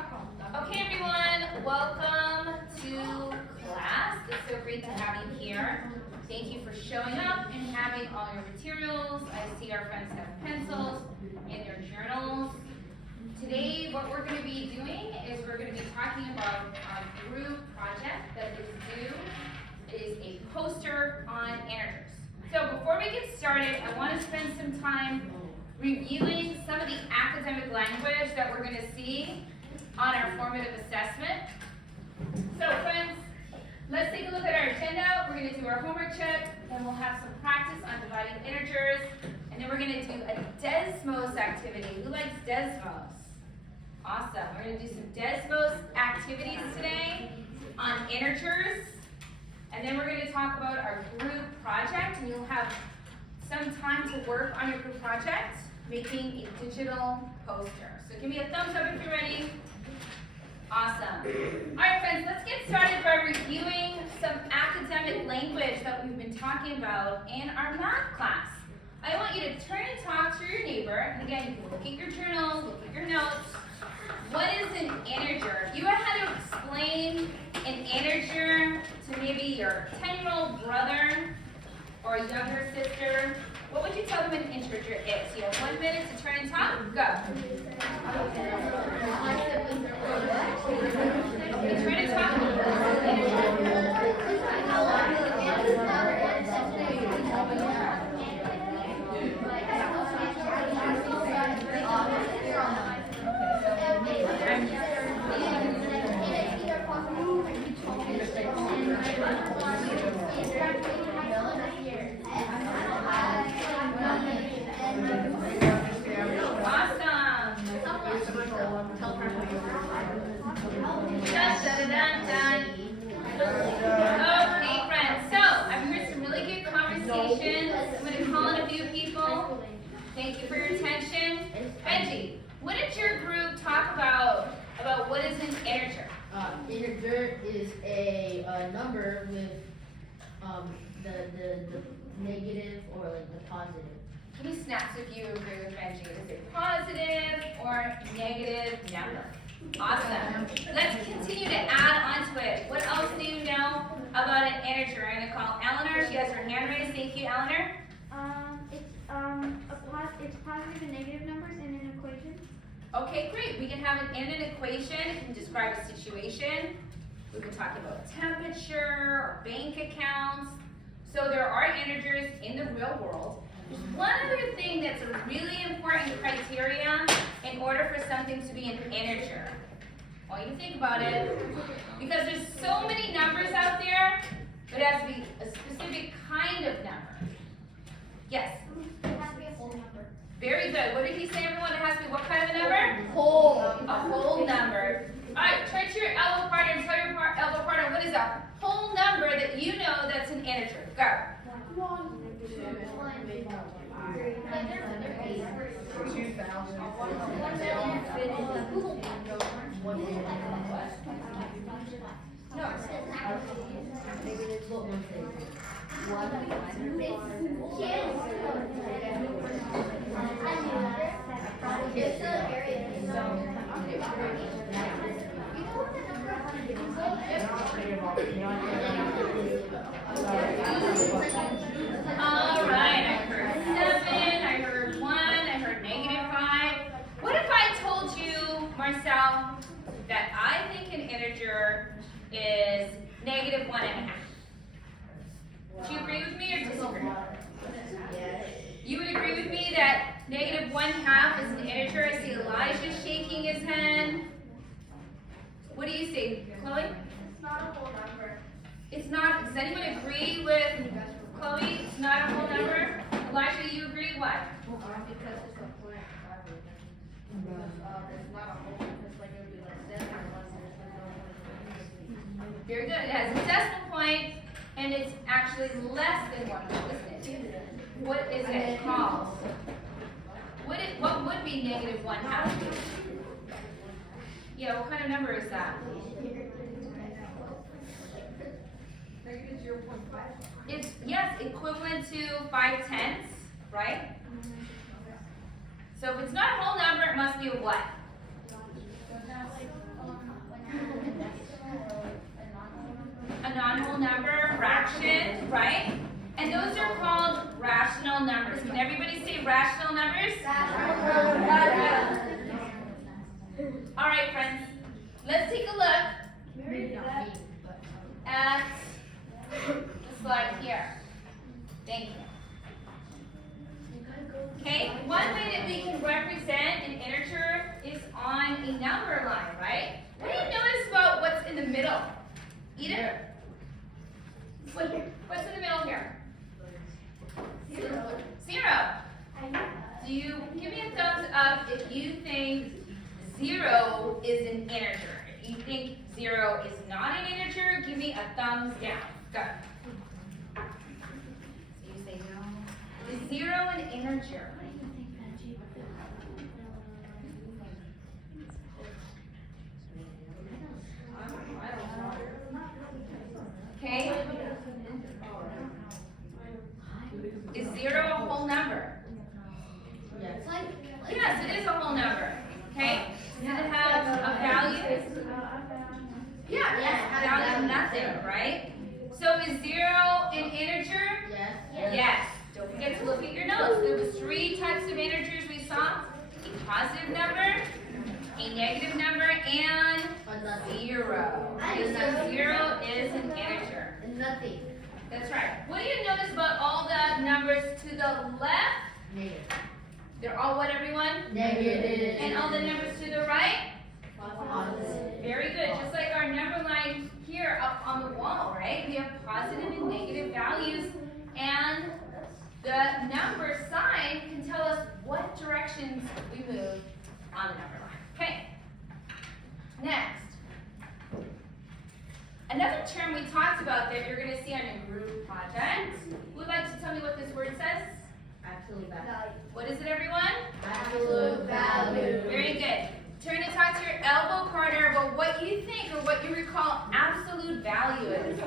Okay, everyone, welcome to class. It's so great to have you here. Thank you for showing up and having all your materials. I see our friends have pencils and their journals. Today, what we're going to be doing is we're going to be talking about a group project that is due. It is a poster on integers. So before we get started, I want to spend some time reviewing some of the academic language that we're going to see on our formative assessment. So friends, let's take a look at our agenda. We're going to do our homework check, then we'll have some practice on dividing integers, and then we're going to do a Desmos activity. Who likes Desmos? Awesome. We're going to do some Desmos activities today on integers, and then we're going to talk about our group project, and you'll have some time to work on your group project, making a digital poster. So give me a thumbs up if you're ready. Awesome. All right, friends, let's get started by reviewing some academic language that we've been talking about in our math class. I want you to turn and talk to your neighbor. And again, you can look at your journals, look at your notes. What is an integer? If you had to explain an integer to maybe your 10-year-old brother or younger sister, what would you tell them an integer is? You have 1 minute to turn and talk. Go. Turn and talk. Okay, friends, so I've heard some really good conversations. I'm going to call in a few people. Thank you for your attention. Benji, what did your group talk about what is an integer? Integer is a number with the negative or like the positive. Give me snaps if you agree with Benji. Is it positive or negative number? Awesome. Let's continue to add on to it. What else do you know about an integer? I'm going to call Eleanor. She has her hand raised. Thank you, Eleanor. It's positive and negative numbers in an equation. Okay, great. We can have it in an equation. It can describe a situation. We've been talking about temperature or bank accounts. So there are integers in the real world. There's one other thing that's a really important criteria in order for something to be an integer. I want you to think about it, because there's so many numbers out there, but it has to be a specific kind of number. Yes? It has to be a whole number. Very good. What did he say, everyone? It has to be what kind of a number? Whole. A whole number. All right, turn to your elbow partner and tell your elbow partner what is a whole number that you know that's an integer. Go. All right, I heard 7, I heard 1, I heard -5. What if I told you, Marcel, that I think an integer is -1.5? Would you agree with me or disagree? You would agree with me that -1/2 is an integer? I see Elijah shaking his head. What do you say, Chloe? It's not a whole number. It's not. Does anyone agree with Chloe? It's not a whole number. Elijah, you agree? What? Because it's a blank average. Because it's not a whole, it's like it would be like 7 unless there's like no. Very good. It has a decimal point, and it's actually less than 1, isn't it? What is it called? What would be -1/2? Yeah, what kind of number is that? It's, yes, equivalent to 5/10, right? So if it's not a whole number, it must be a what? rational numbers? All right, friends. Let's take a look at the slide here. Thank you. Okay, one way that we can represent an integer is on a number line, right? What do you notice about what's in the middle? Eden? What's in the middle here? Zero. Do you give me a thumbs up if you think 0 is an integer? If you think 0 is not an integer, give me a thumbs down. Go. So you say no. Is 0 an integer? Okay. Is 0 a whole number? Yes, it is a whole number. Okay? Does it have a value? Yeah, it has a value of nothing, right? So is 0 an integer? Yes. Yes. Don't forget to look at your notes. There was 3 types of integers we saw. A positive number, a negative number, and 0. Okay, so 0 is an integer. Nothing. That's right. What do you notice about all the numbers to the left? Negative. They're all what, everyone? Negative. And all the numbers to the right? Positive. Very good. Just like our number line here up on the wall, right? We have positive and negative values, and the number sign can tell us what directions we move on the number line. Okay. Next. Another term we talked about that you're going to see on your group project. Who would like to tell me what this word says? Absolute value. What is it, everyone? Absolute value. Very good. Turn and talk to your elbow partner about what you think or what you recall absolute value is. Go.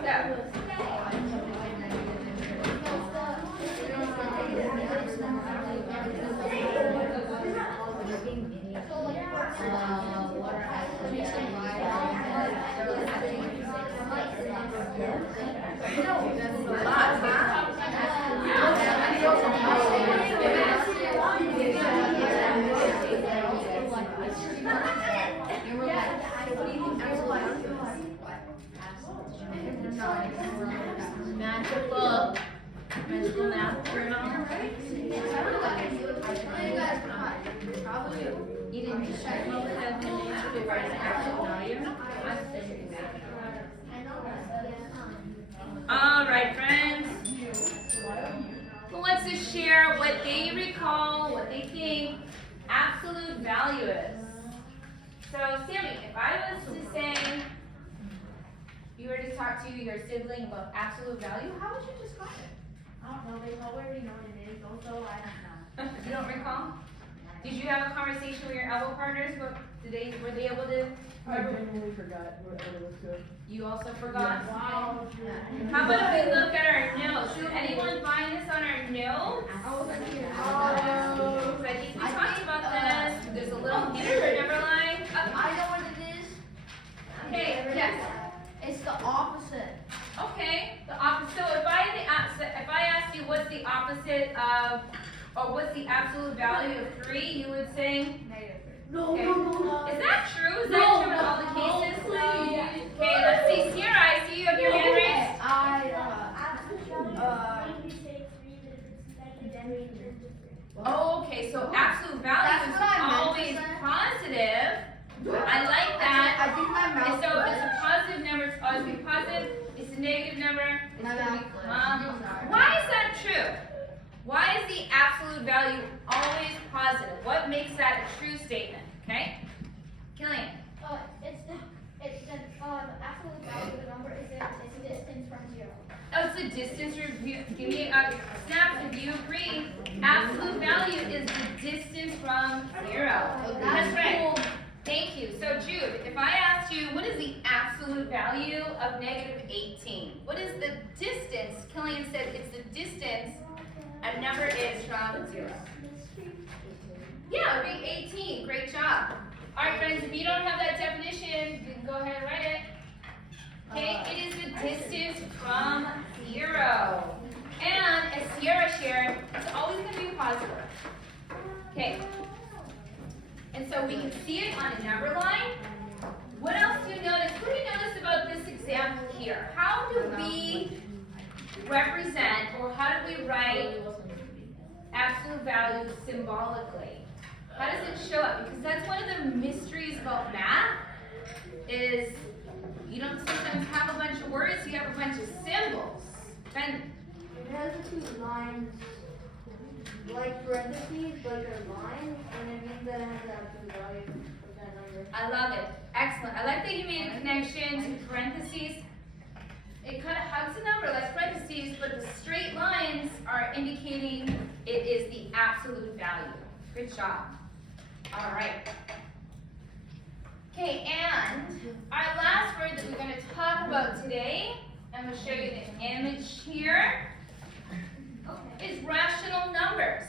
Magical math journal. You didn't just check what the definition of absolute value? All right, friends. Who wants to share what they recall, what they think absolute value is? So, Sammy, if I was to say, you were to talk to your sibling about absolute value, how would you describe it? I don't know, they already know what it is, also I don't know. You don't recall? Did you have a conversation with your elbow partners? Were they able to? I genuinely forgot what it was good. You also forgot? Wow. How about if we look at our notes? Did anyone find this on our notes? So I think we talked about this. There's a little integer number line. I know what it is. Okay, yes. It's the opposite. Okay, the opposite. So if I asked you what's the opposite of, or what's the absolute value of 3, you would say? Negative. Okay. Is that true? Is that true in all the cases? Okay, let's see. Sierra, I see you have your hand raised. Okay, so absolute value That's is what I meant to always say. positive. I like that. I think my And mouth so if it's a positive number, it's always be positive. It's a negative number, it's My going to mouth become. was. Why is that true? Why is the absolute value always positive? What makes that a true statement? Okay? Killian. It's the absolute value of the number is its distance from 0. Oh, it's the distance review. Give me a snap if you agree. Absolute value is the distance from 0. That's right. Thank you. So Jude, if I asked you, what is the absolute value of negative 18? What is the distance? Killian said it's the distance a number is from 0. Yeah, it would be 18. Great job. All right, friends, if you don't have that definition, you can go ahead and write it. Okay, it is the distance from 0. And as Sierra shared, it's always going to be positive. Okay. And so we can see it on a number line. What else do you notice? What do you notice about this example here? How do we represent, or how do we write absolute value symbolically? How does it show up? Because that's one of the mysteries about math, is you don't sometimes have a bunch of words, you have a bunch of symbols. And It has the two lines, like parentheses, but they're lines, and it means that it has the absolute value of that number. I love it. Excellent. I like that you made a connection to parentheses. It kind of hugs a number like parentheses, but the straight lines are indicating it is the absolute value. Good job. All right. Okay, and our last word that we're going to talk about today, I'm going to show you the image here, is rational numbers.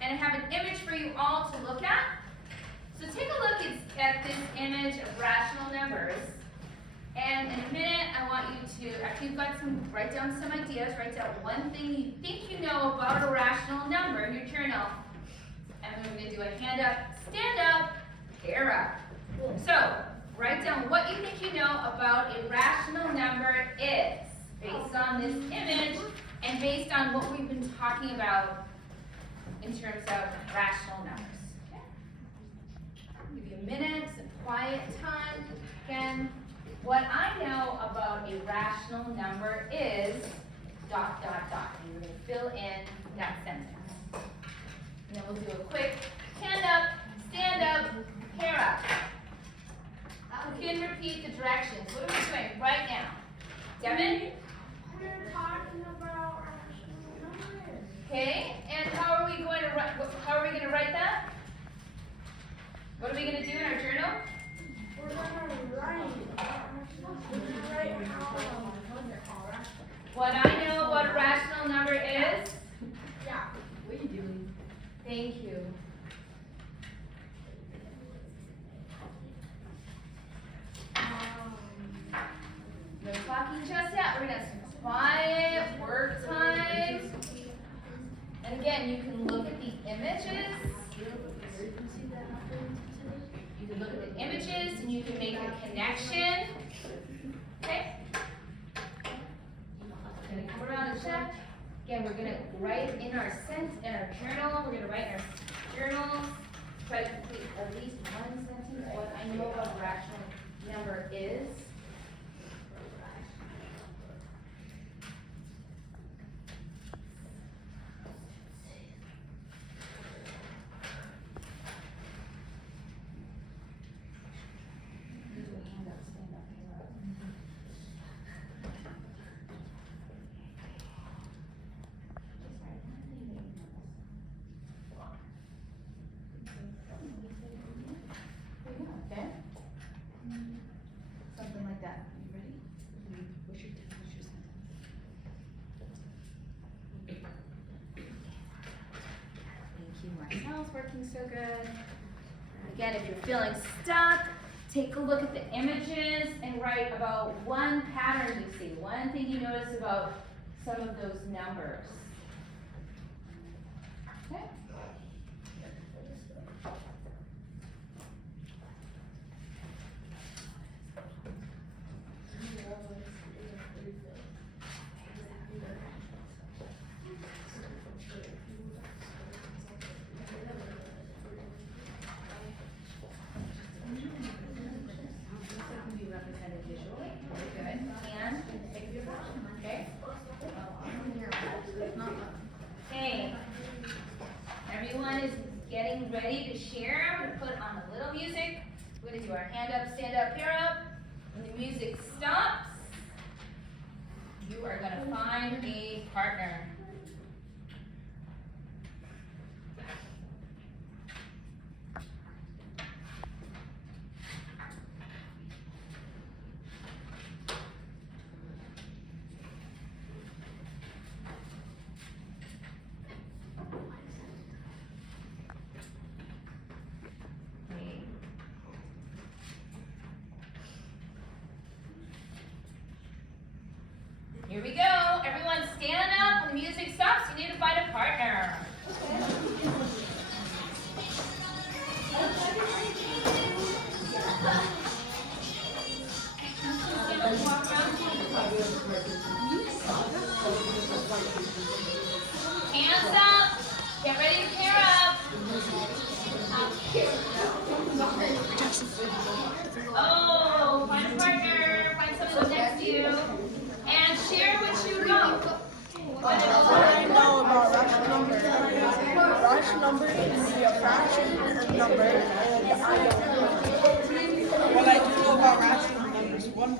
And I have an image for you all to look at. So take a look at this image of rational numbers. And in a minute, I want you to, after you've got write down some ideas, write down one thing you think you know about a rational number in your journal. And then we're going to do a hand up, stand up, pair up. So, write down what you think you know about a rational number is, based on this image, and based on what we've been talking about in terms of rational numbers. Okay? I'll give you a minute, some quiet time. Again, what I know about a rational number is ... And we're going to fill in that sentence. And then we'll do a quick hand up, stand up, pair up. You can repeat the directions. What are we doing right now? Devin? We're talking about rational numbers. Okay, and how are we going to write that? What are we going to do in our journal? We're gonna write What I know about a rational number is? Yeah. What are you doing? Thank you. No talking just yet. We're going to have some quiet work time. And again, you can look at the images. You can look at the images and you can make a connection. Okay? We're going to come around and check. Again, we're going to write in our journal. We're going to write in our journals. Try to complete at least one sentence. What I know about a rational number is. Okay? Something like that. You ready? What's your sentence? Thank you, Marcel's working so good. Again, if you're feeling stuck, take a look at the images and write about one pattern you see, one thing you notice about some of those numbers. Okay? Okay. Everyone is getting ready to share. I'm going to put on a little music. We're going to do our hand up, stand up, pair up. When the music stops, you are going to find a partner. Here we go. Everyone stand up. When the music stops, you need to find a partner.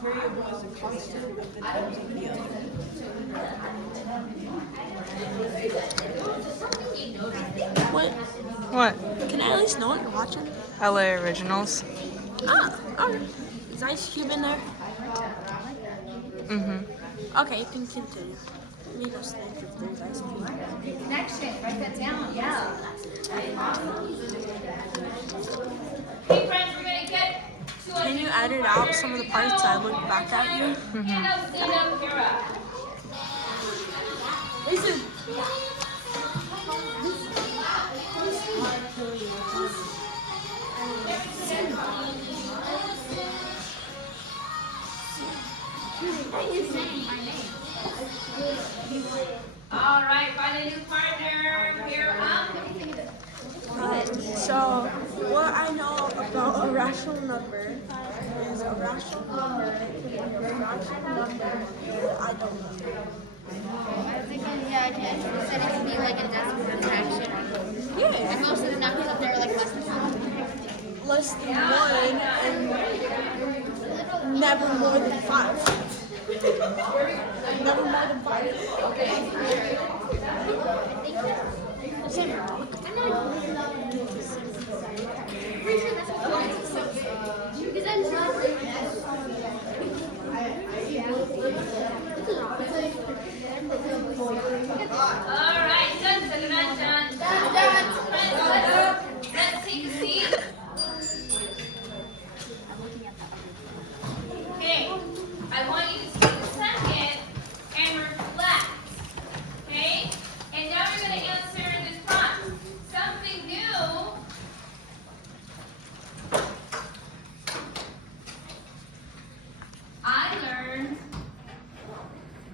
variable is a constant of the times of the other. What? Can I at least know what you're watching? LA Originals. Ah, alright. Is Ice Cube in there? Mm-hmm. Okay, you can continue. Let me go snake if there's Ice Cube. Connection, write that down, yeah. Hey friends, we're gonna get to a Can you edit out some of the parts I looked back at you? Stand up, hair up. Listen. All right, find a new partner. Hair up. So, what I know about a rational number is a rational number can be a rational number. I don't know. Yeah, I said it could be like a decimal fraction. Yeah. And most of the numbers up there are like less than 1. Less than 1 and never more than 5. Never more than 5. Pretty sure that's what it is. Because I'm All right, done. Friends, let's take a seat. Okay, I want you to take a second and reflect. Okay? And now we're going to answer this prompt. Something new. I learned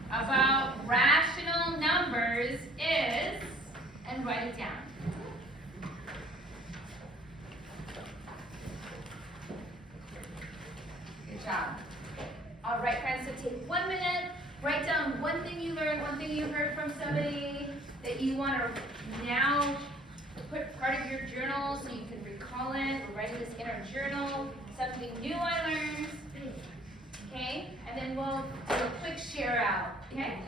about rational numbers is, and write it down. Good job. All right, friends, so take 1 minute, write down one thing you learned, one thing you heard from somebody that you want to now put part of your journal so you can recall it. We're writing this in our journal. Something new I learned. Okay? And then we'll do a quick share out. Okay?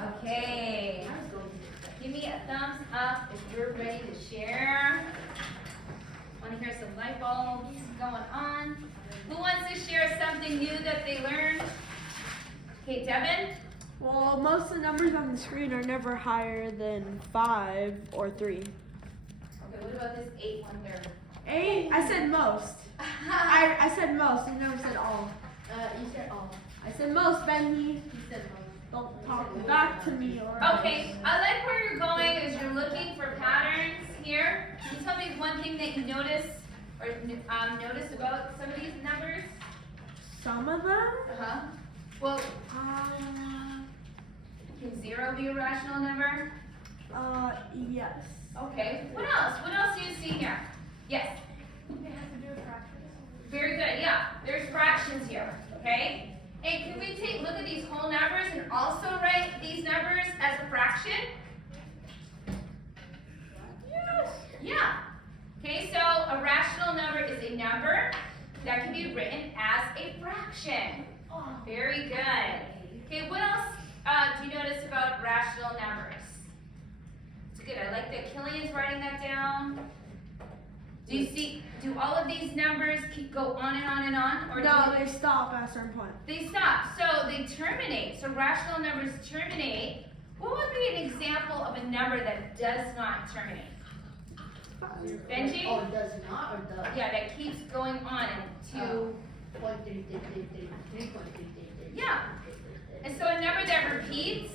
Okay. Give me a thumbs up if you're ready to share. Want to hear some light bulbs going on? Who wants to share something new that they learned? Okay, Devin? Well, most of the numbers on the screen are never higher than 5 or 3. Okay, what about this 8 1/3? 8? I said most. I said most. You never said all. You said all. I said most, Benny. You said most. Don't talk back to me or. Okay, I like where you're going as you're looking for patterns here. Can you tell me one thing that you noticed or noticed about some of these numbers? Some of them? Uh-huh. Well, can 0 be a rational number? Yes. Okay. What else? What else do you see here? Yes. It has to do with fractions. Very good. Yeah. There's fractions here. Okay. And can we take a look at these whole numbers and also write these numbers as a fraction? Yes. Yeah. Okay. So a rational number is a number that can be written as a fraction. Very good. Okay. What else do you notice about rational numbers? It's good. I like that Killian's writing that down. Do you see? Do all of these numbers go on and on and on, or No, they stop at a certain point. they stop? So they terminate. So rational numbers terminate. What would be an example of a number that does not terminate? Benji? Oh, does not or does? Yeah, that keeps going on to. 0.333. Yeah. And so a number that repeats,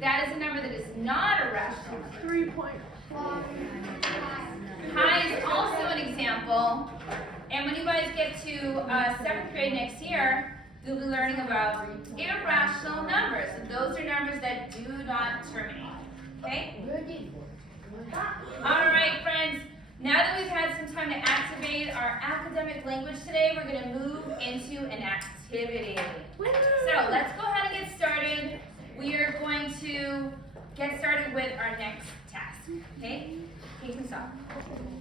that is a number that is not a rational number. 3 point. Pi is also an example irrational. And when you guys get to 7th grade next year, you'll be learning about irrational numbers. So those are numbers that do not terminate. Okay? All right, friends. Now that we've had some time to activate our academic language today, we're going to move into an activity. So let's go ahead and get started. We are going to get started with our next task. Okay? Kick us off.